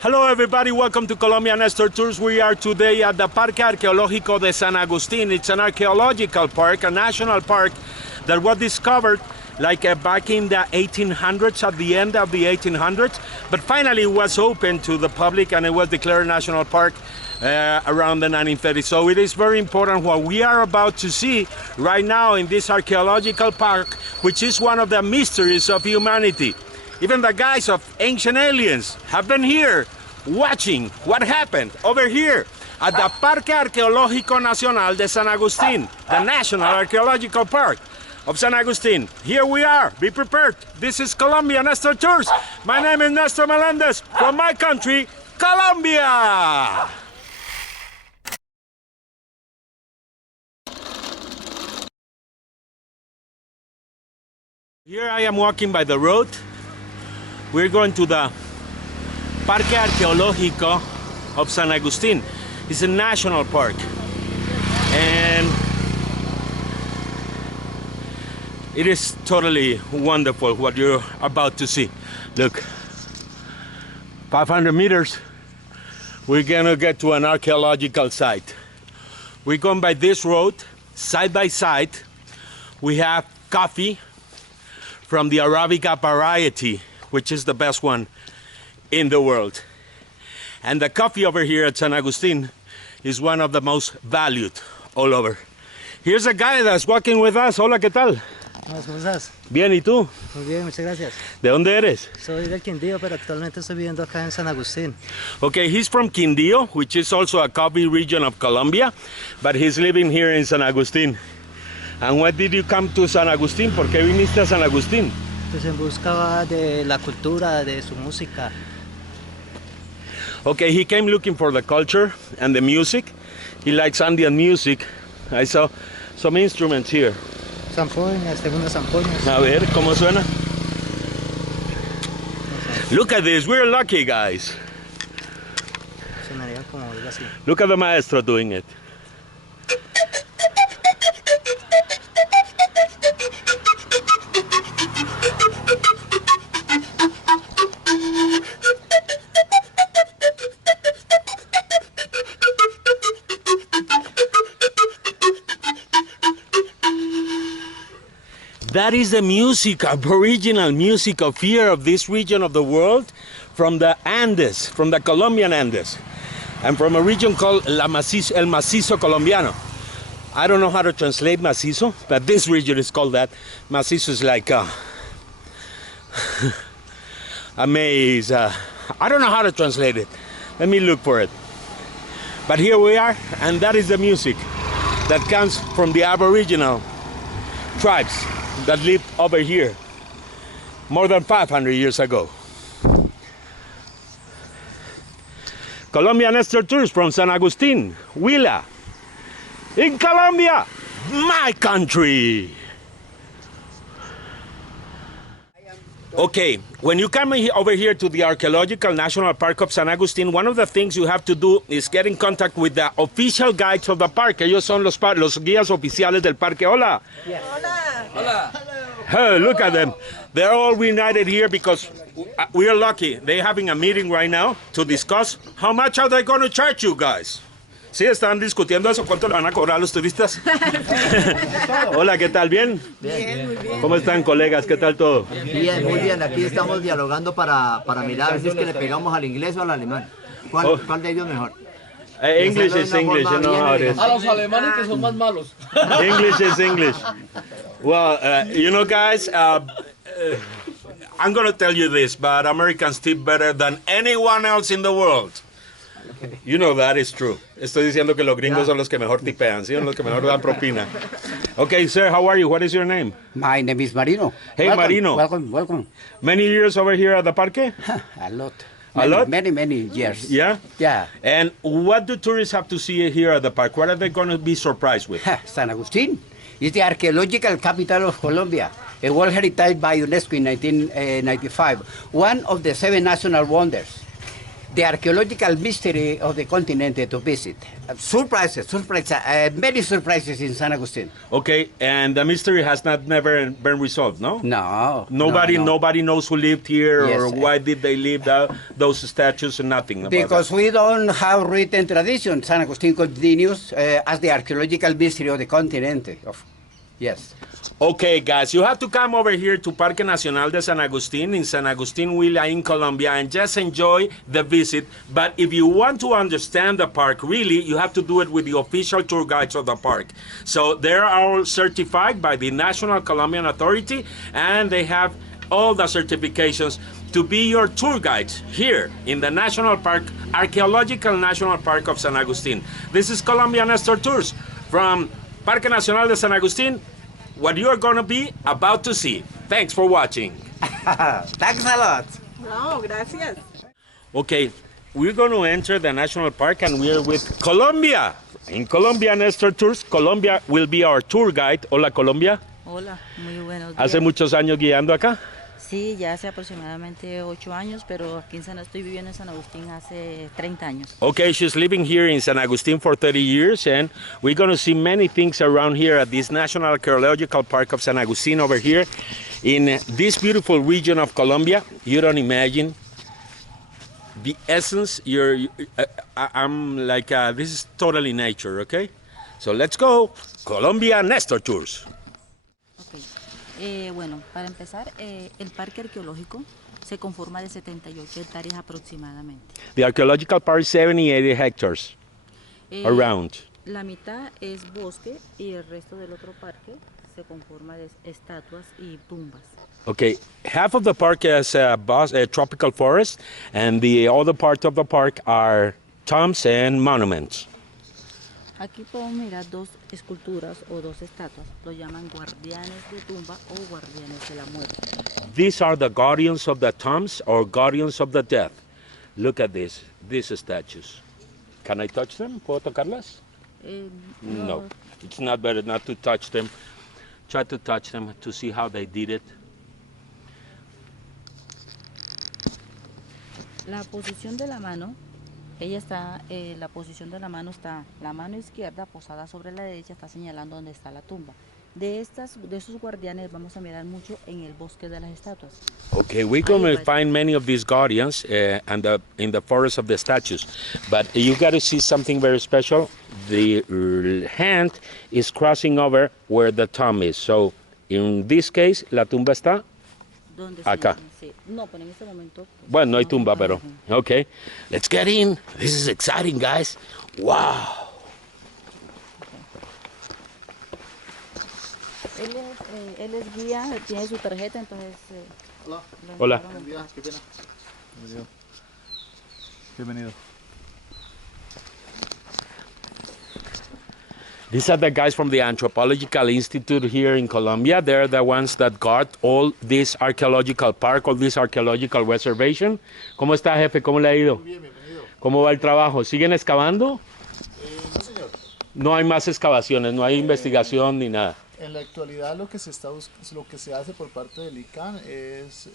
Hello everybody, welcome to ColombiaNestorTours. We are today at the Parque Archeológico de San Agustín. It's an archaeological park, a national park that was discovered back in the 1800s, at the end of the 1800s, but finally it was open to the public and it was declared a national park around the 1930s. So it is very important what we are about to see right now in this archaeological park, which is one of the mysteries of humanity. Even the guys of ancient aliens have been here watching what happened over here at the Parque Arqueológico Nacional de San Agustín, the National Archaeological Park of San Agustín. Here we are, be prepared. This is ColombiaNestorTours. My name is Nestor Melendez from my country, Colombia. Here I am walking by the road. We're going to the Parque Arqueológico of San Agustín. It's a national park. And it is totally wonderful what you're about to see. Look, 500 meters, we're gonna get to an archaeological site. We're going by this road, side by side. We have coffee from the Arabica variety, which is the best one in the world. And the coffee over here at San Agustín is one of the most valued all over. Here's a guy that's walking with us. Hola, ¿qué tal? ¿Cómo estás? Bien, ¿y tú? Muy bien, muchas gracias. ¿De dónde eres? Soy del Quindío, pero actualmente estoy viviendo acá en San Agustín. Okay, he's from Quindío, which is also a coffee region of Colombia, but he's living here in San Agustín. And why did you come to San Agustín? ¿Por qué viniste a San Agustín? Pues en busca de la cultura, de su música. Okay, he came looking for the culture and the music. He likes Andean music. I saw some instruments here. Zampoñas, tengo unas zampoñas. A ver, ¿cómo suena? Look at this, we're lucky guys. Sonaría como algo así. Look at the maestro doing it. That is the music, aboriginal music of here of this region of the world, from the Andes, from the Colombian Andes, and from a region called El Macizo Colombiano. I don't know how to translate macizo, but this region is called that. Macizo is like a maze. I don't know how to translate it. Let me look for it. But here we are, and that is the music that comes from the aboriginal tribes that lived over here more than 500 years ago. ColombiaNestorTours from San Agustín, Huila, in Colombia, my country. Okay, when you come over here to the Archaeological National Park of San Agustín, one of the things you have to do is get in contact with the official guides of the park. Ellos son los guías oficiales del parque. Hola. Yes. Hola. Hola. Hey, look at them. They're all reunited here because we are lucky. They're having a meeting right now to discuss how much are they going to charge you guys. Sí, están discutiendo eso. ¿Cuánto le van a cobrar a los turistas? Hola, ¿qué tal? ¿Bien? Bien, muy bien. ¿Cómo están, colegas? ¿Qué tal todo? Bien, muy bien. Aquí estamos dialogando para mirar a ver si es que le pegamos al inglés o al alemán. ¿Cuál de ellos mejor? English is English, you know how it is. A los alemanes que son más malos. English is English. Well, you know, guys, I'm going to tell you this, but Americans tip better than anyone else in the world. You know that is true. Estoy diciendo que los gringos son los que mejor tipean, ¿sí? Son los que mejor dan propina. Okay, sir, how are you? What is your name? My name is Marino. Hey, welcome, Marino. Welcome. Many years over here at the parque? A lot. A lot? Many years. Yeah? Yeah. And what do tourists have to see here at the park? What are they going to be surprised with? San Agustín is the archaeological capital of Colombia, a World Heritage by UNESCO in 1995, one of the 7 national wonders. the archaeological mystery of the continent to visit. Surprises, many surprises in San Agustin. Okay, and the mystery has never been resolved, no? No. Nobody knows who lived here Yes, or why did they leave those statues and nothing about Because that. we don't have written tradition. San Agustin continues as the archaeological mystery of the continent. Yes. Okay, guys, you have to come over here to Parque Nacional de San Agustín in San Agustín, Huila, in Colombia, and just enjoy the visit. But if you want to understand the park, really, you have to do it with the official tour guides of the park. So they're all certified by the National Colombian Authority, and they have all the certifications to be your tour guides here in the National Park, Archaeological National Park of San Agustín. This is ColombiaNestorTours from Parque Nacional de San Agustín. What you are going to be about to see. Thanks for watching. Thanks a lot. No, gracias. Okay, we're going to enter the national park and we're with Colombia. In ColombiaNestorTours, Colombia will be our tour guide. Hola, Colombia. Hola, muy buenos días. ¿Hace muchos años guiando acá? Sí, ya hace aproximadamente 8 años, pero aquí estoy viviendo en San Agustín hace 30 años. Okay, she's living here in San Agustin for 30 years, and we're going to see many things around here at this National Archaeological Park of San Agustin over here in this beautiful region of Colombia. You don't imagine the essence. I'm like, this is totally nature, okay? So let's go, ColombiaNestorTours. Bueno, para empezar, el parque arqueológico se conforma de 78 hectáreas aproximadamente. The archaeological park is 78 hectares around. La mitad es bosque y el resto del otro parque se conforma de estatuas y tumbas. Okay, half of the park is a tropical forest, and the other part of the park are tombs and monuments. Aquí podemos mirar dos esculturas o dos estatuas, lo llaman guardianes de tumba o guardianes de la muerte. These are the guardians of the tombs or guardians of the death. Look at these statues. Can I touch them? ¿Puedo tocarlas? No, it's not better not to touch them. Try to touch them to see how they did it. La posición de la mano, la posición de la mano está, la mano izquierda posada sobre la derecha está señalando dónde está la tumba. De esos guardianes vamos a mirar mucho en el bosque de las estatuas. Okay, we're going to find many of these guardians in the forest of the statues. But you got to see something very special. The hand is crossing over where the tomb is. So in this case, la tumba está acá. Sí. No, pero en este momento... Pues, bueno, no hay tumba, pero... Okay, let's get in. This is exciting, guys. Wow. Él es guía, tiene su tarjeta, entonces... Hola. Buen día, qué pena. Bienvenido. These are the guys from the Anthropological Institute here in Colombia. They're the ones that guard all this archaeological park, all this archaeological reservation. ¿Cómo está, jefe? ¿Cómo le ha ido? Muy bien, bienvenido. ¿Cómo va el trabajo? ¿Siguen excavando? No, señor. No hay más excavaciones, no hay investigación ni nada. En la actualidad lo que se hace por parte del ICANN es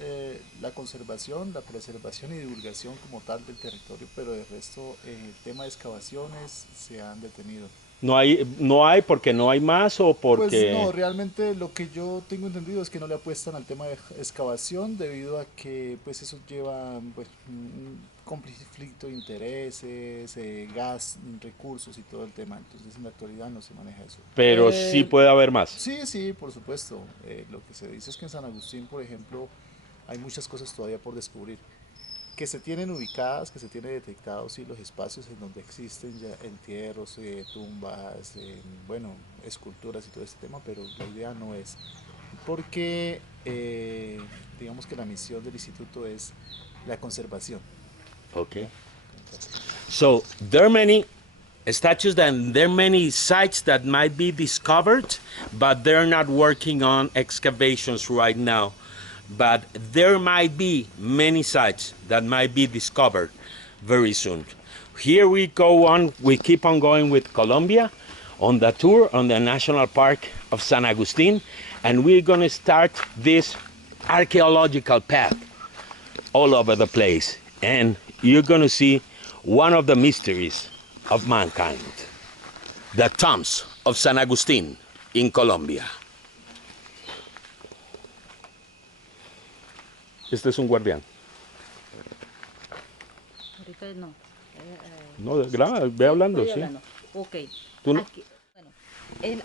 la conservación, la preservación y divulgación como tal del territorio, pero de resto el tema de excavaciones se han detenido. No hay porque no hay más o porque... Pues no, realmente lo que yo tengo entendido es que no le apuestan al tema de excavación debido a que pues eso lleva pues, un conflicto de intereses, gas, recursos y todo el tema. Entonces en la actualidad no se maneja eso. Pero sí puede haber más. Sí, por supuesto. Lo que se dice es que en San Agustín, por ejemplo, hay muchas cosas todavía por descubrir. Que se tienen ubicadas, que se tienen detectados sí, los espacios en donde existen ya entierros, tumbas, bueno, esculturas y todo este tema, pero la idea no es, porque digamos que la misión del instituto es la conservación. Okay. So there are many statues and there are many sites that might be discovered, but they're not working on excavations right now. But there might be many sites that might be discovered very soon. Here we go on, we keep on going with Colombia on the tour on the National Park of San Agustin, and we're going to start this archaeological path all over the place. and you're going to see one of the mysteries of mankind, the tombs of San Agustín in Colombia. Este es un guardián. Ahorita no. No, graba, ve hablando, Estoy sí. hablando. Ok. Tú no- Aquí, bueno,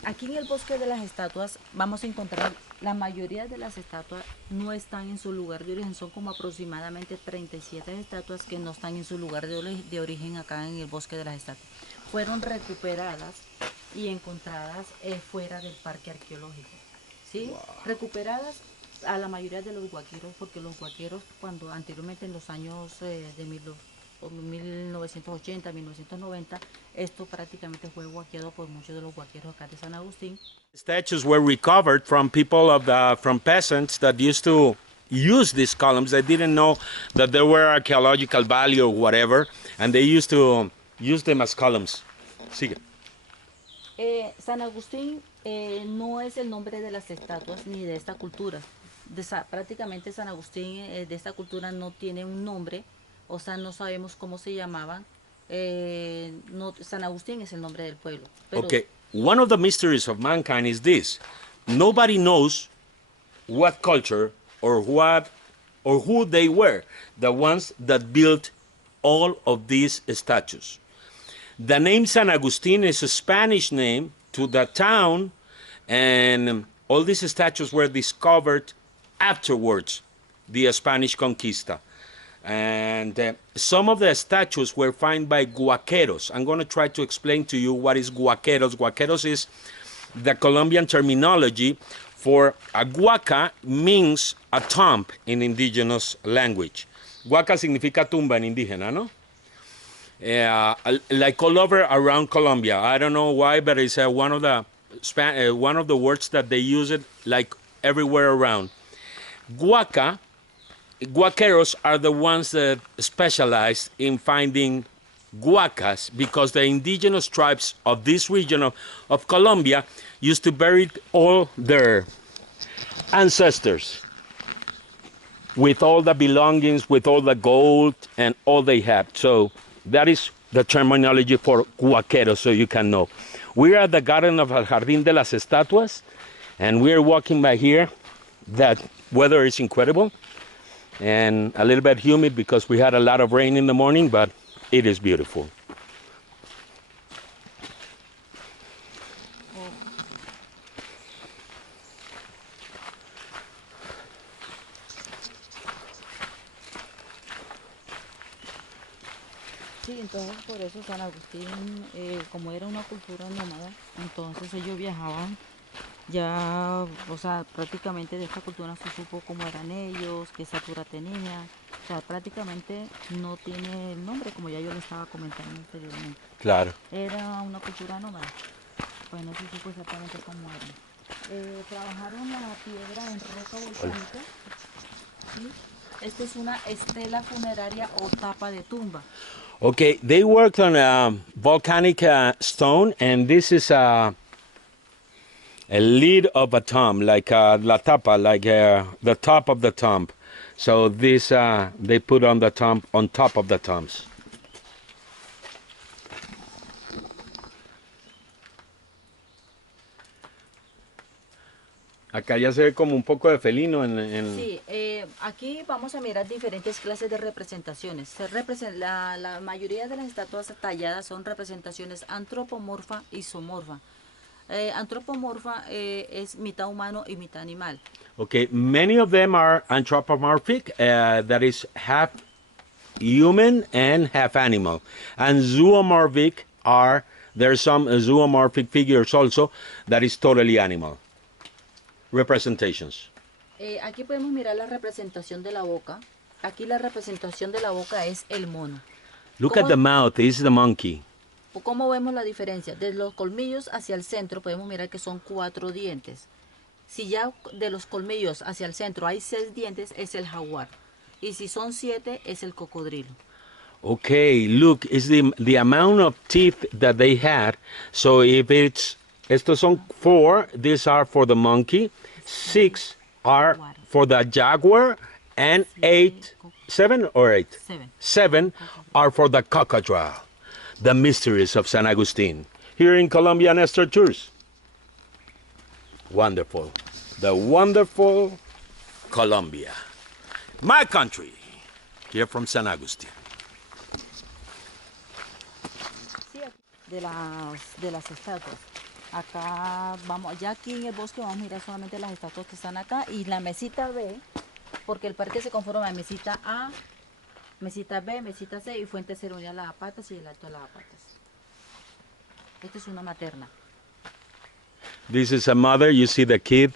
aquí en el bosque de las estatuas vamos a encontrar la mayoría de las estatuas no están en su lugar de origen. Son como aproximadamente 37 estatuas que no están en su lugar de origen acá en el bosque de las estatuas. Fueron recuperadas y encontradas fuera del parque arqueológico. ¿Sí? Recuperadas a la mayoría de los guaqueros, porque los guaqueros cuando anteriormente en los años de 1980, 1990, esto prácticamente fue guaqueado por muchos de los guaqueros acá de San Agustín. Statues were recovered from people from peasants that used to use these columns. They didn't know that there were archaeological value or whatever, and they used to use them as columns. Sigue. San Agustín no es el nombre de las estatuas ni de esta cultura. Prácticamente San Agustín de esta cultura no tiene un nombre, o sea, no sabemos cómo se llamaban. San Agustín es el nombre del pueblo. Pero Okay, one of the mysteries of mankind is this. Nobody knows what culture or who they were, the ones that built all of these statues. The name San Agustín is a Spanish name to the town, and all these statues were discovered afterwards, the Spanish conquista. And some of the statues were found by guaqueros. I'm going to try to explain to you what is guaqueros. Guaqueros is the Colombian terminology for a guaca means a tomb in indigenous language. Guaca significa tumba en indígena, ¿no? Like all over around Colombia. I don't know why, but it's one of the words that they use it like everywhere around. Guaqueros are the ones that specialize in finding guacas because the indigenous tribes of this region of Colombia used to bury all their ancestors with all the belongings, with all the gold and all they had. So that is the terminology for guaqueros, so you can know. We are at the garden of El Jardín de las Estatuas, and we are walking by here. That weather is incredible and a little bit humid because we had a lot of rain in the morning, but it is beautiful. sí, entonces por eso San Agustín, como era una cultura nómada, entonces ellos viajaban. Ya, o sea, prácticamente de esta cultura se supo cómo eran ellos, qué estatura tenía. O sea, prácticamente no tiene el nombre, como ya yo le estaba comentando anteriormente. Claro. Era una cultura nómada. Pues no se supo exactamente cómo era. Trabajaron la piedra en roca volcánica. ¿Sí? Esta es una estela funeraria o tapa de tumba. Okay, they worked on a volcanic stone, and this is a lid of a tomb, like la tapa, like the top of the tomb. So this they put on the tomb, on top of the tombs. Acá ya se ve como un poco de felino en... Sí, aquí vamos a mirar diferentes clases de representaciones. La mayoría de las estatuas talladas son representaciones antropomorfa y zoomorfa. Antropomorfa es mitad humano y mitad animal. Okay, many of them are anthropomorphic, that is half human and half animal. And zoomorphic there's some zoomorphic figures also that is totally animal. Representations. Aquí podemos mirar la representación de la boca. Aquí la representación de la boca es el mono. Look at the mouth, this is the monkey. ¿Cómo vemos la diferencia? Desde los colmillos hacia el centro podemos mirar que son 4 dientes. Si ya de los colmillos hacia el centro hay 6 dientes, es el jaguar. Y si son 7, es el cocodrilo. Okay, look, it's the amount of teeth that they had. So if estos son 4, these are for the monkey, 6 are for the jaguar, and 8 7 or 8? 7. 7 are for the cathedral, the mysteries of San Agustín, here in Colombia Nestor Tours. Wonderful. The wonderful Colombia. My country, here from San Agustín. Sí, de las estatuas. Acá vamos, ya aquí en el bosque vamos a mirar solamente las estatuas que están acá y la mesita B, porque el parque se conforma de mesita A, mesita B, mesita C y fuente ceremonial lavapatas y el alto de lavapatas. Esta es una materna. This is a mother, you see the kid.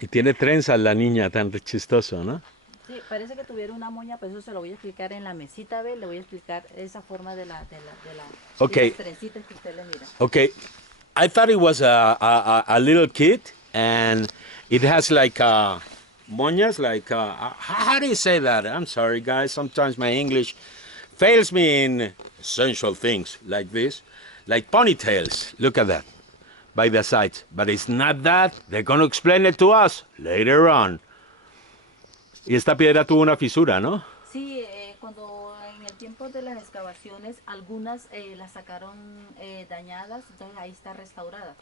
Y tiene trenzas la niña, tan chistoso, ¿no? Sí, parece que tuviera una moña, pero eso se lo voy a explicar en la mesita B, le voy a explicar esa forma de las trencitas que usted le mira. Okay, I thought it was a little kid, and it has like moñas, like, how do you say that? I'm sorry, guys, sometimes my English fails me in essential things like this, like ponytails, look at that, by the sides. But it's not that, they're going to explain it to us later on. Y esta piedra tuvo una fisura, ¿no? Sí, cuando en el tiempo de las excavaciones, algunas las sacaron dañadas, entonces ahí está restaurada.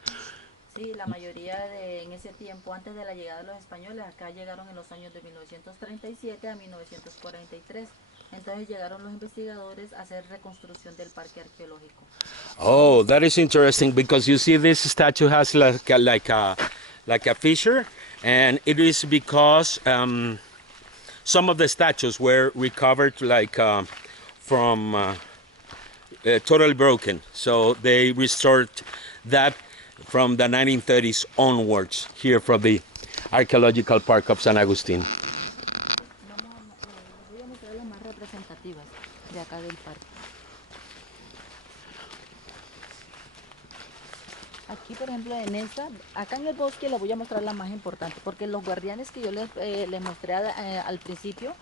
Sí, la mayoría en ese tiempo, antes de la llegada de los españoles, acá llegaron en los años de 1937 a 1943. Entonces llegaron los investigadores a hacer reconstrucción del parque arqueológico. Oh, that is interesting because you see this statue has like a fissure, and it is because some of the statues were recovered like from totally broken. So they restored that from the 1930s onwards here from the Archaeological Park of San Agustín. Voy a mostrar las más representativas de acá del parque. Aquí, por ejemplo, acá en el bosque les voy a mostrar la más importante, porque los guardianes que yo les mostré al principio,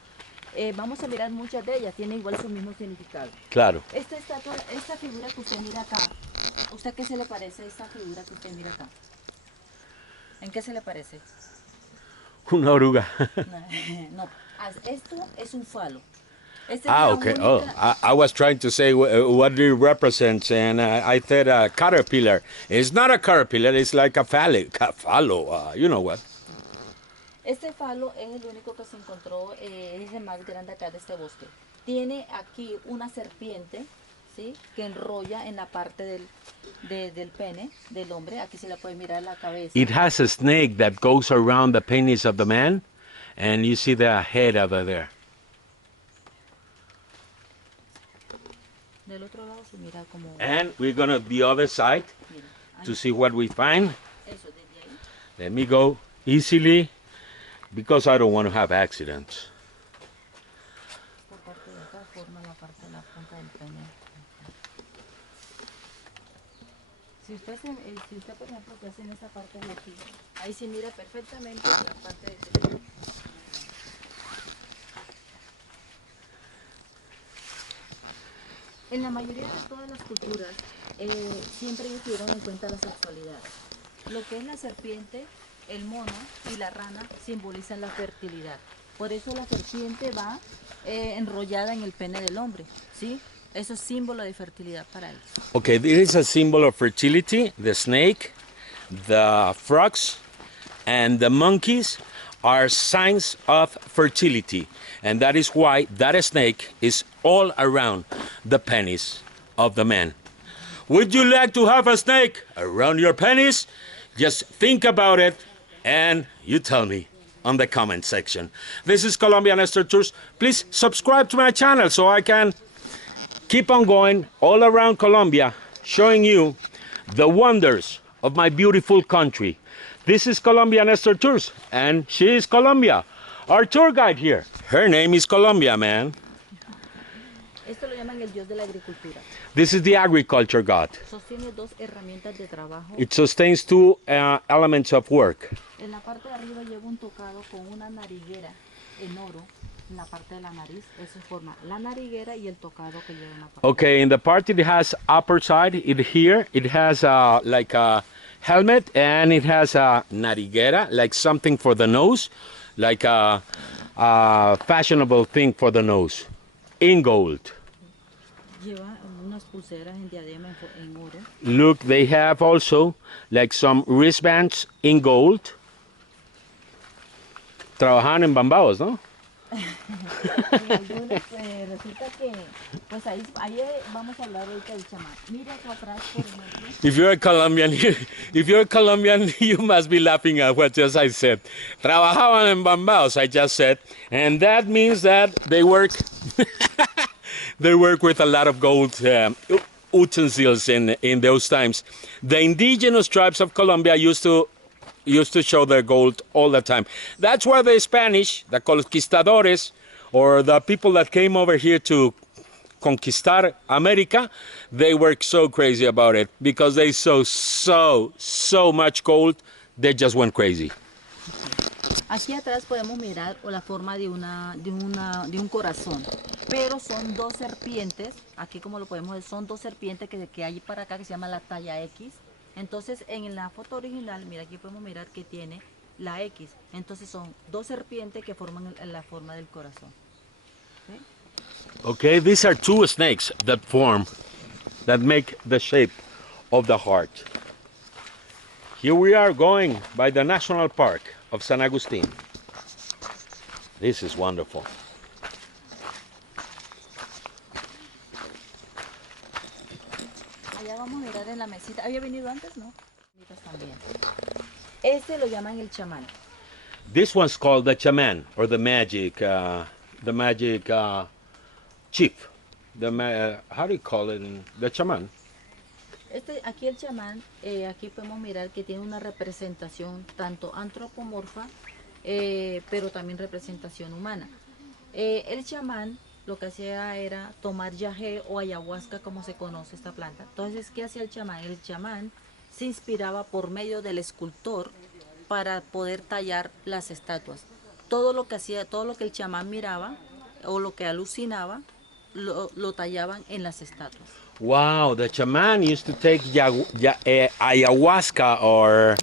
vamos a mirar muchas de ellas, tienen igual su mismo significado. Claro. Esta estatua, esta figura que usted mira acá, ¿a usted qué se le parece esta figura que usted mira acá? ¿En qué se le parece? Una oruga. No, esto es un falo. Okay. Oh, I was trying to say what do it represents, and I said a caterpillar. It's not a caterpillar, it's like a fallow, you know what. Este falo es el único que se encontró, es el más grande acá de este bosque. Tiene aquí una serpiente, ¿sí?, que enrolla en la parte del pene del hombre. Aquí se le puede mirar la cabeza. It has a snake that goes around the penis of the man, and you see the head over there. Del otro lado se mira como... And we're going to the other side to see what we find. Eso, desde ahí. Let me go easily, because I don't want to have accidents. Esta parte de acá forma la parte de la punta del pene. Si usted, por ejemplo, se hace en esa parte de aquí, ahí se mira perfectamente la parte de este. En la mayoría de todas las culturas, siempre ellos tuvieron en cuenta la sexualidad. Lo que es la serpiente, el mono y la rana simbolizan la fertilidad. Por eso la serpiente va enrollada en el pene del hombre, ¿sí? Eso es símbolo de fertilidad para ellos. Okay, this is a symbol of fertility. The snake, the frogs, and the monkeys are signs of fertility. And that is why that snake is all around the penis of the man. Would you like to have a snake around your penis? Just think about it and you tell me on the comment section. This is ColombiaNestorTours. Please subscribe to my channel so I can keep on going all around Colombia, showing you the wonders of my beautiful country. This is ColombiaNestorTours, and she is Colombia, our tour guide here. Her name is Colombia, man. Esto lo llaman el dios de la agricultura. This is the agriculture god. Sostiene dos herramientas de trabajo. It sustains two elements of work. En la parte de arriba lleva un tocado con una nariguera en oro. En la parte de la nariz, eso forma la nariguera y el tocado que lleva en la parte. Okay, in the part it has upper side, it has like a helmet, and it has a nariguera, like something for the nose, like a fashionable thing for the nose, in gold. Lleva unas pulseras en diadema en oro. Look, they have also like some wristbands in gold. Trabajaban en Bambaos, ¿no? En algunas, resulta que, pues ahí vamos a hablar ahorita del chamán. Mira acá atrás, por ejemplo. If you're a Colombian, you must be laughing at what just I said. Trabajaban en Bambaos, I just said, and that means that they work. They work with a lot of gold utensils in those times. The indigenous tribes of Colombia used to show their gold all the time. That's why the Spanish, the conquistadores, or the people that came over here to conquistar America, they were so crazy about it because they saw so much gold, they just went crazy. Aquí atrás podemos mirar la forma de un corazón, pero son dos serpientes, aquí como lo podemos ver, son dos serpientes que hay para acá que se llama la talla X. Entonces en la foto original, mira, aquí podemos mirar que tiene la X. Entonces son dos serpientes que forman la forma del corazón. Okay, these are two snakes that make the shape of the heart. Here we are going by the National Park of San Agustín. This is wonderful. Allá vamos a mirar en la mesita. ¿Había venido antes? No. También. Este lo llaman el chamán. This one's called the chaman, or the magic chief. How do you call it? The chaman. Aquí el chamán, aquí podemos mirar que tiene una representación tanto antropomorfa, pero también representación humana. El chamán lo que hacía era tomar yagé o ayahuasca, como se conoce esta planta. Entonces, ¿qué hacía el chamán? El chamán se inspiraba por medio del escultor para poder tallar las estatuas. Todo lo que hacía, todo lo que el chamán miraba o lo que alucinaba, lo tallaban en las estatuas. Wow, the shaman used to take ayahuasca or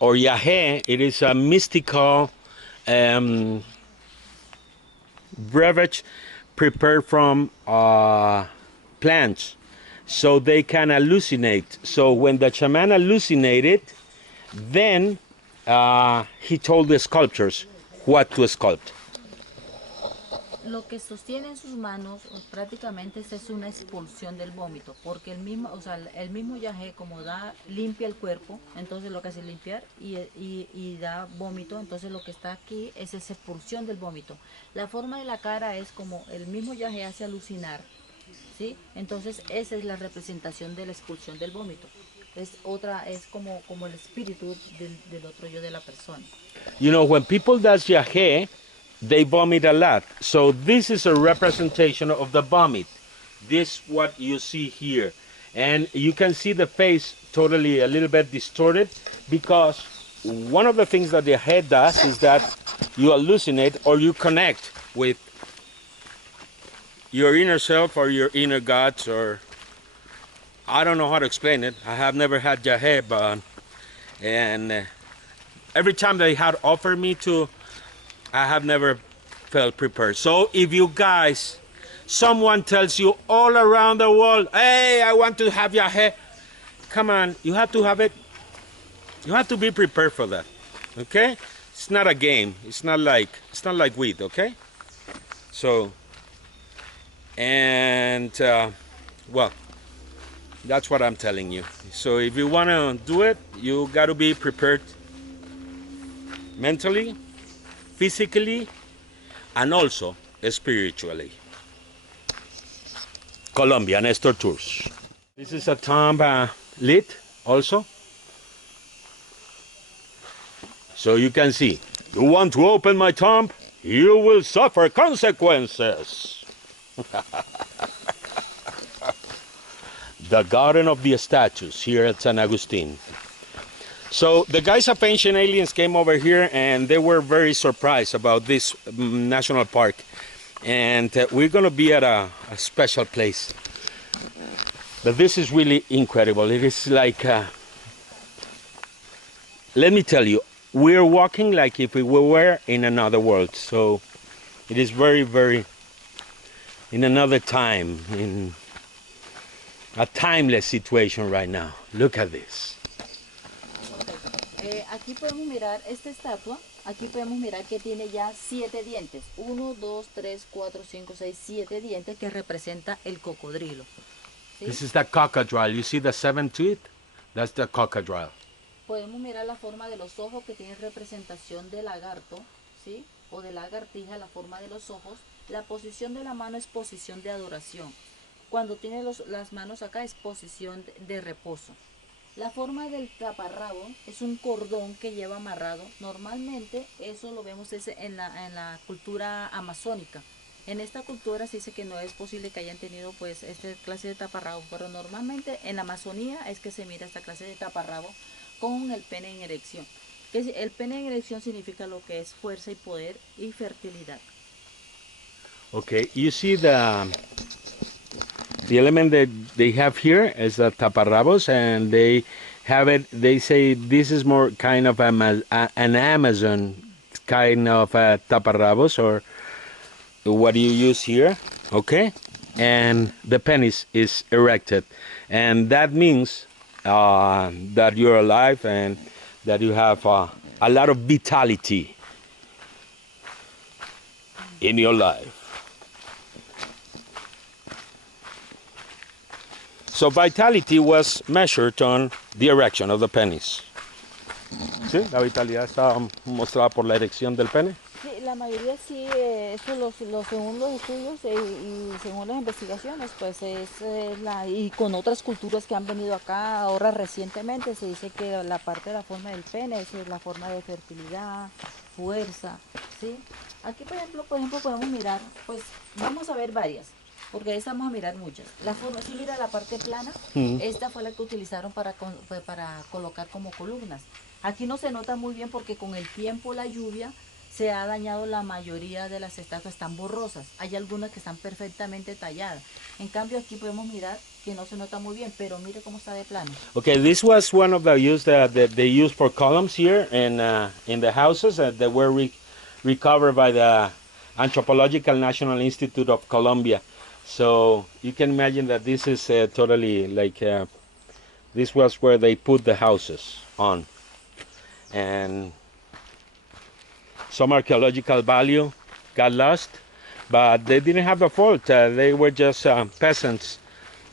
yagé. It is a mystical beverage prepared from plants, so they can hallucinate. So when the shaman hallucinated, then he told the sculptors what to sculpt. Lo que sostiene en sus manos prácticamente es una expulsión del vómito, porque el mismo yagé como limpia el cuerpo, entonces lo que hace es limpiar y da vómito, entonces lo que está aquí es esa expulsión del vómito. La forma de la cara es como el mismo yagé hace alucinar, ¿sí? Entonces esa es la representación de la expulsión del vómito. Es como el espíritu del otro yo de la persona. You know, when people does yagé, they vomit a lot. So this is a representation of the vomit. This what you see here. And you can see the face totally a little bit distorted because one of the things that the head does is that you hallucinate or you connect with your inner self or your inner gods, or I don't know how to explain it. I have never had yagé, but every time they had offered me to, I have never felt prepared. So if you guys, someone tells you all around the world, hey, I want to have yagé, come on, you have to have it. You have to be prepared for that, okay? It's not a game. It's not like weed, okay? So, and well, that's what I'm telling you. So if you want to do it, you got to be prepared mentally, physically, and also spiritually. ColombiaNestorTours. This is a tomb lid also. So you can see, you want to open my tomb? You will suffer consequences. The Garden of the Statues here at San Agustín. So the guys of Ancient Aliens came over here and they were very surprised about this national park. And we're going to be at a special place. But this is really incredible. It is like, let me tell you, we're walking like if we were in another world. So it is very, very in another time, in a timeless situation right now. Look at this. Aquí podemos mirar esta estatua. Aquí podemos mirar que tiene ya 7 dientes. 1, 2, 3, 4, 5, 6, 7 dientes que representa el cocodrilo. ¿Sí? This is the crocodile. You see the 7 teeth? That's the crocodile. Podemos mirar la forma de los ojos que tiene representación de lagarto, ¿sí? O de lagartija, la forma de los ojos. La posición de la mano es posición de adoración. Cuando tiene las manos acá es posición de reposo. La forma del taparrabo es un cordón que lleva amarrado. Normalmente eso lo vemos en la cultura amazónica. En esta cultura se dice que no es posible que hayan tenido pues esta clase de taparrabo, pero normalmente en la Amazonía es que se mira esta clase de taparrabo con el pene en erección. El pene en erección significa lo que es fuerza y poder y fertilidad. Okay, you see the element that they have here is the taparrabos, and they have it. They say this is more kind of an Amazon kind of taparrabos, or what you use here. Okay, and the penis is erected, and that means that you're alive and that you have a lot of vitality in your life. So vitality was measured on the erection of the penis. ¿Sí? La vitalidad está mostrada por la erección del pene. Sí, la mayoría sí, eso según los estudios y según las investigaciones, pues y con otras culturas que han venido acá ahora recientemente, se dice que la parte de la forma del pene es la forma de fertilidad, fuerza, ¿sí? Aquí por ejemplo podemos mirar, pues vamos a ver varias. Porque ahí estamos a mirar muchas. La forma, si mira la parte plana, esta fue la que utilizaron para colocar como columnas. Aquí no se nota muy bien porque con el tiempo, la lluvia, se ha dañado la mayoría de las estatuas, están borrosas. Hay algunas que están perfectamente talladas. En cambio aquí podemos mirar que no se nota muy bien, pero mire cómo está de plano. Okay, this was one of the use that they used for columns here in the houses that were recovered by the Anthropological National Institute of Colombia. So you can imagine that this is totally like, this was where they put the houses on. And some archaeological value got lost, but they didn't have a fault. They were just peasants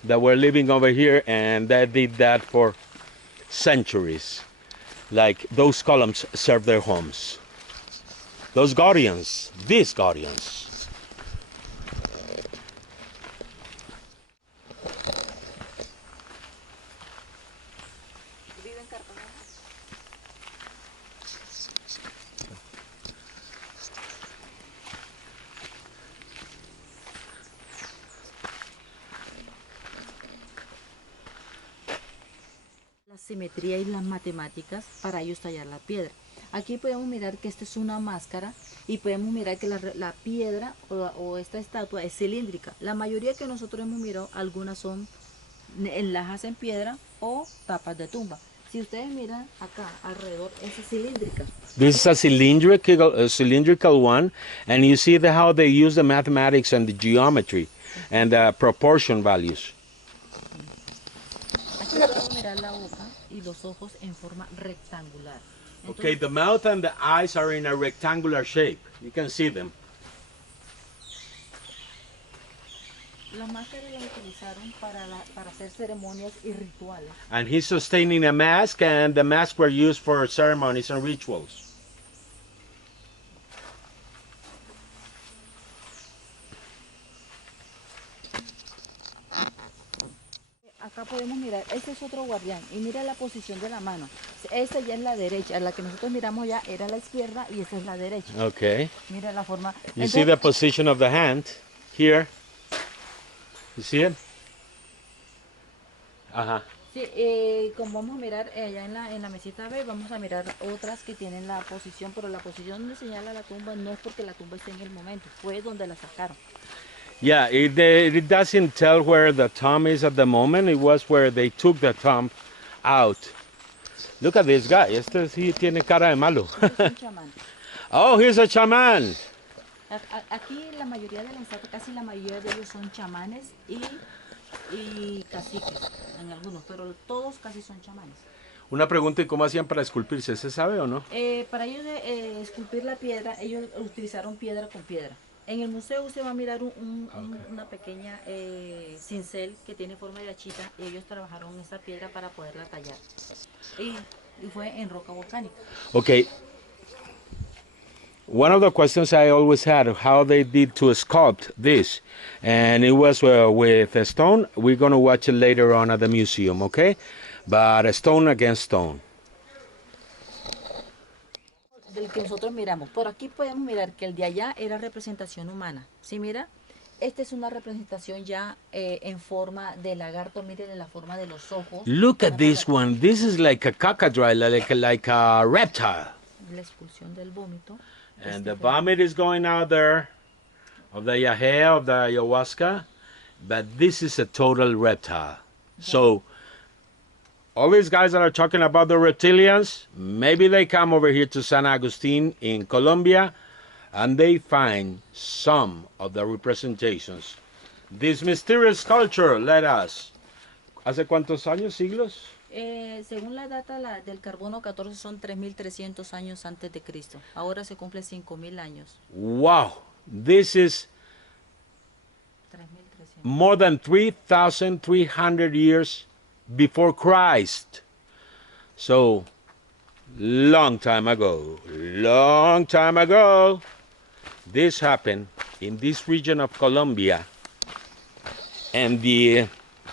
that were living over here, and they did that for centuries. Like those columns served their homes. Those guardians, these guardians. Simetría y las matemáticas para ellos tallar la piedra. Aquí podemos mirar que esta es una máscara y podemos mirar que la piedra o esta estatua es cilíndrica. La mayoría que nosotros hemos mirado, algunas son lajas en piedra o tapas de tumba. Si ustedes miran acá alrededor, es cilíndrica. This is a cylindrical one, and you see how they use the mathematics and the geometry and the proportion values. Aquí podemos mirar la boca y los ojos en forma rectangular. Entonces, Okay, the mouth and the eyes are in a rectangular shape. You can see them. las máscaras las utilizaron para hacer ceremonias y rituales. And he's sustaining a mask, and the masks were used for ceremonies and rituals. Acá podemos mirar, este es otro guardián y mira la posición de la mano. Esta ya es la derecha, la que nosotros miramos ya era la izquierda y esta es la derecha. Okay. Mira la forma. You see the position of the hand here? You see it? Ajá. Sí, como vamos a mirar allá en la mesita B, vamos a mirar otras que tienen la posición, pero la posición donde señala la tumba no es porque la tumba esté en el momento, fue donde la sacaron. Yeah, it doesn't tell where the tomb is at the moment. It was where they took the tomb out. Look at this guy. Este sí tiene cara de malo. Es un chamán. Oh, he's a shaman. Aquí la mayoría de la estatuas, casi la mayoría de ellos son chamanes y caciques, en algunos, pero todos casi son chamanes. Una pregunta, ¿y cómo hacían para esculpirse? ¿Se sabe o no? Para ellos esculpir la piedra, ellos utilizaron piedra con piedra. En el museo usted va a mirar una pequeña cincel que tiene forma de hachita y ellos trabajaron esa piedra para poderla tallar. Y fue en roca volcánica. Okay. One of the questions I always had, how they did to sculpt this, and it was with a stone. We're going to watch it later on at the museum, okay? But stone against stone. Del que nosotros miramos. Por aquí podemos mirar que el de allá era representación humana. ¿Sí mira? Esta es una representación ya en forma de lagarto. Miren la forma de los ojos. Look at this one. This is like a crocodile, like a reptile. La expulsión del vómito. And the vomit is going out there of the yahe, of the ayahuasca. But this is a total reptile. So all these guys that are talking about the reptilians, maybe they come over here to San Agustín in Colombia and they find some of the representations. This mysterious culture led us. ¿Hace cuántos años, siglos? Según la data del carbono 14 son 3.300 años antes de Cristo. Ahora se cumple 5.000 años. Wow, this is 3.300. more than 3,300 years before Christ. So, long time ago, this happened in this region of Colombia. And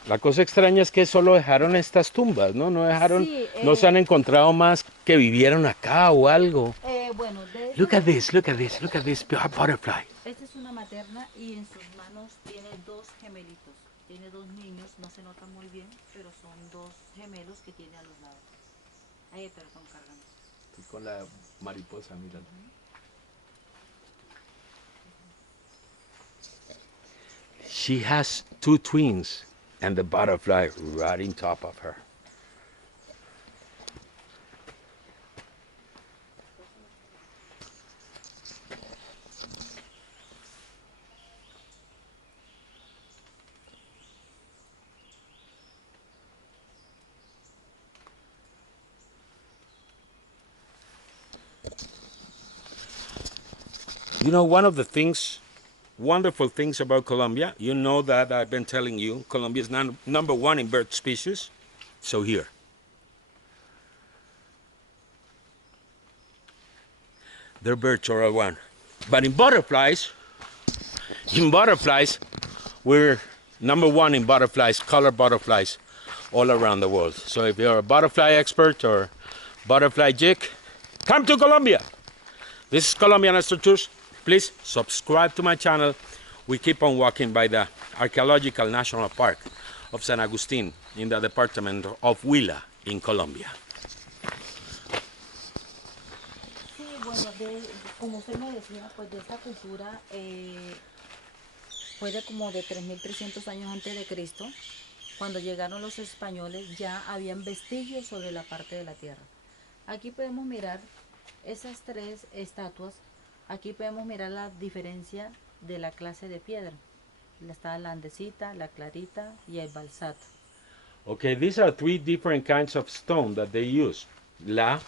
la cosa extraña es que solo dejaron estas tumbas, ¿no? No dejaron, Sí, no se han encontrado más que vivieron acá o algo. Bueno, Look at this butterfly. esta es una materna y en sus manos tiene dos gemelitos. Tiene dos niños, no se nota muy bien, pero son dos gemelos que tiene a los lados. Pero están cargando. Con la mariposa, mira. She has two twins and the butterfly right on top of her. You know, one of the wonderful things about Colombia, you know that I've been telling you, Colombia is number one in bird species. So here. Their birds are all one. But in butterflies, we're number one in butterflies, color butterflies, all around the world. So if you're a butterfly expert or butterfly geek, come to Colombia. This is ColombiaNestorTours. Please subscribe to my channel. We keep on walking by the Archeological National Park of San Agustín in the department of Huila in Colombia. Sí, bueno, como usted me decía, pues de esta cultura fue de como de 3.300 años antes de Cristo. Cuando llegaron los españoles ya habían vestigios sobre la parte de la tierra. Aquí podemos mirar esas tres estatuas. Aquí podemos mirar la diferencia de la clase de piedra. Está la andesita, la clarita y el balsato. Okay, these are three different kinds of stone that they use. La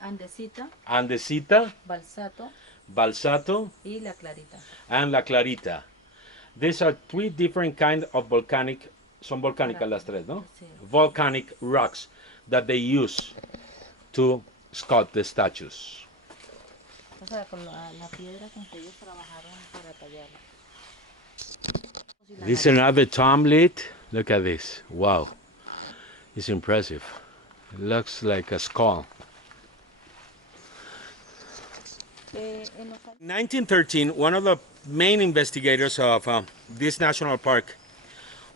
Andesita, andesita, balsato balsato, y la clarita. and la clarita. These are three different kinds of volcanic, son volcánicas las tres, ¿no? Sí. Volcanic rocks that they use to sculpt the statues. O sea, con la piedra con que ellos trabajaron para tallarla. This is another tomlet. Look at this. Wow. It's impressive. It looks like a skull. In 1913, one of the main investigators of this national park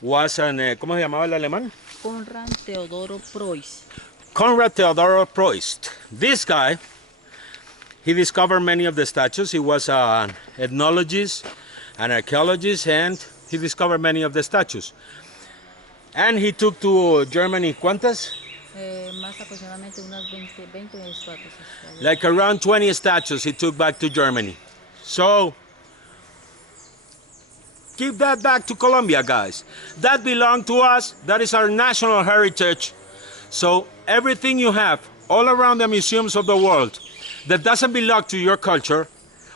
was ¿cómo se llamaba el alemán? Konrad Theodoro Preuss. Konrad Theodoro Preuss. This guy, he discovered many of the statues. He was an ethnologist, an archaeologist, and he discovered many of the statues. And he took to Germany, ¿cuántas? Más aproximadamente unas 20 estatuas. Like around 20 statues he took back to Germany. So, give that back to Colombia, guys. That belonged to us. That is our national heritage. So everything you have all around the museums of the world that doesn't belong to your culture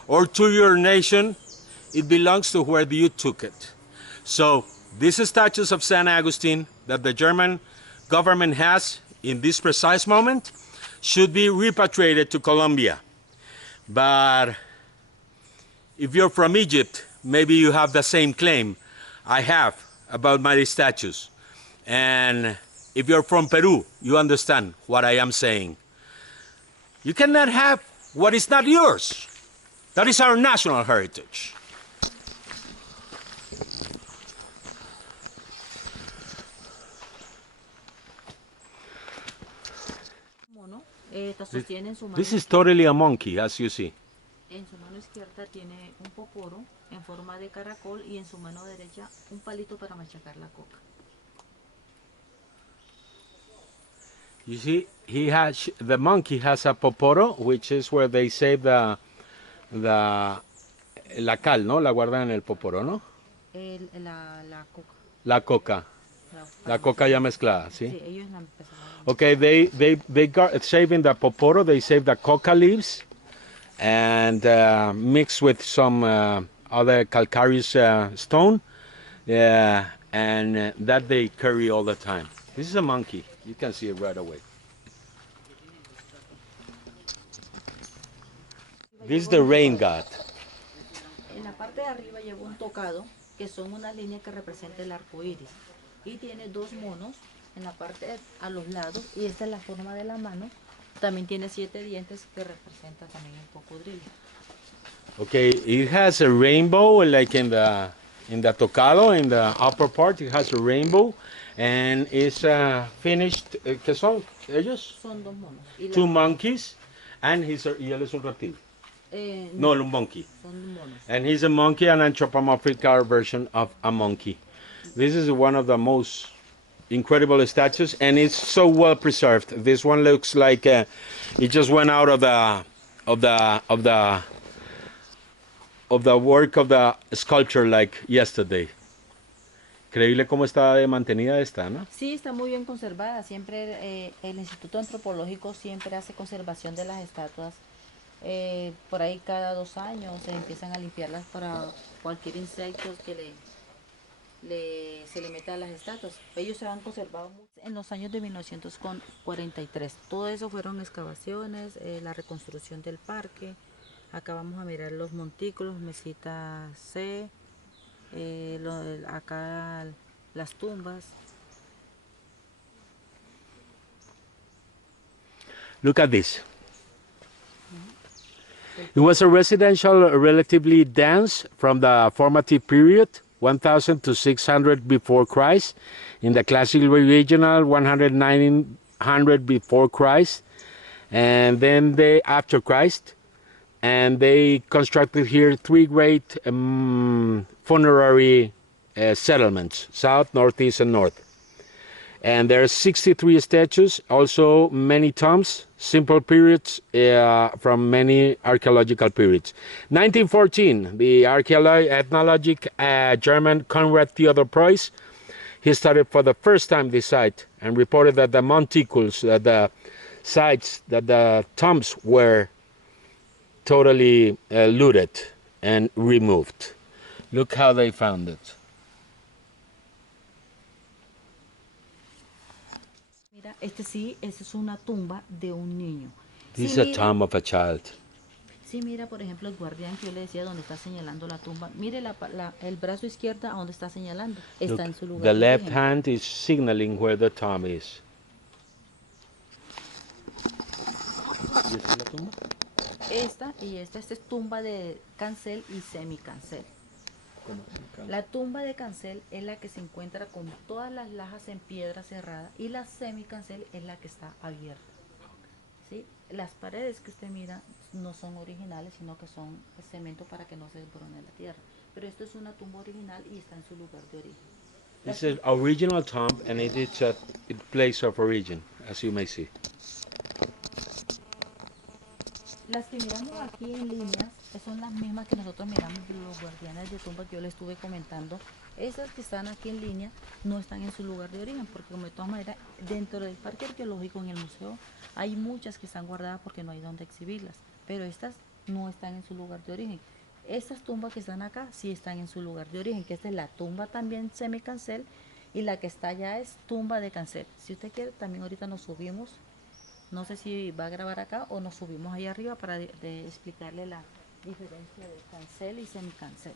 or to your nation, it belongs to where you took it. So these statues of San Agustín that the German government has in this precise moment should be repatriated to Colombia. But if you're from Egypt, maybe you have the same claim I have about my statues. And if you're from Peru, you understand what I am saying. You cannot have what is not yours. That is our national heritage. Mono, sostiene en su mano. This is totally a monkey, as you see. En su mano izquierda tiene un poporo en forma de caracol y en su mano derecha un palito para machacar la coca. You see, the monkey has a poporo, which is where they save la cal, ¿no? La guardan en el poporo, ¿no? La coca. La coca. La coca ya mezclada, ¿sí? Sí, ellos la empezaron. Okay, they got saving the poporo. They save the coca leaves and mix with some other calcareous stone, and that they carry all the time. This is a monkey. You can see it right away. This is the rain god. En la parte de arriba lleva un tocado, que son unas líneas que representan el arco iris. Y tiene dos monos en la parte a los lados, y esta es la forma de la mano. También tiene 7 dientes que representan también el cocodrilo. Okay, it has a rainbow, like in the tocado, in the upper part, it has a rainbow, and it's finished. ¿Qué son ellos? Son dos monos. Two monkeys, and y él es un reptil. No, un monkey. Son monos. And he's a monkey, an anthropomorphic version of a monkey. This is one of the most incredible statues, and it's so well preserved. This one looks like it just went out of the work of the sculpture like yesterday. Increíble cómo está de mantenida esta, ¿no? Sí, está muy bien conservada. Siempre el Instituto Antropológico siempre hace conservación de las estatuas. Por ahí cada 2 años se empiezan a limpiarlas para cualquier insecto que se le meta a las estatuas. Ellos se han conservado en los años de 1943. Todo eso fueron excavaciones, la reconstrucción del parque. Acá vamos a mirar los montículos, mesita C, acá las tumbas. Look at this. It was a residential relatively dense from the formative period, 1000 to 600 before Christ, in the classic regional 100 before Christ, and then after Christ, and they constructed here 3 great funerary settlements, south, northeast, and north. And there are 63 statues, also many tombs, simple periods from many archaeological periods. 1914, the ethnologic German Conrad Theodor Preuss, he studied for the first time this site and reported that the monticules, the sites, that the tombs were totally looted and removed. Look how they found it. Esta es una tumba de un niño. This is a tomb of a child. Sí, mira, por ejemplo, el guardián que yo le decía donde está señalando la tumba. Mire el brazo izquierdo a donde está señalando. Está en su lugar. The left hand is signaling where the tomb is. ¿Y esta es la tumba? Esta es tumba de cancel y semicancel. La tumba de cancel es la que se encuentra con todas las lajas en piedra cerrada, y la semicancel es la que está abierta. ¿Sí? Las paredes que usted mira no son originales, sino que son cemento para que no se desborone la tierra. Pero esto es una tumba original y está en su lugar de origen. This is original tomb, and it is a place of origin, as you may see. Las que miramos aquí en líneas son las mismas que nosotros miramos de los guardianes de tumba que yo les estuve comentando. Esas que están aquí en línea no están en su lugar de origen, porque como de todas maneras dentro del parque arqueológico en el museo hay muchas que están guardadas porque no hay donde exhibirlas, pero estas no están en su lugar de origen. Estas tumbas que están acá sí están en su lugar de origen, que esta es la tumba también semicancel y la que está allá es tumba de cancel. Si usted quiere también ahorita nos subimos. No sé si va a grabar acá o nos subimos ahí arriba para explicarle la diferencia de cancel y semicancel.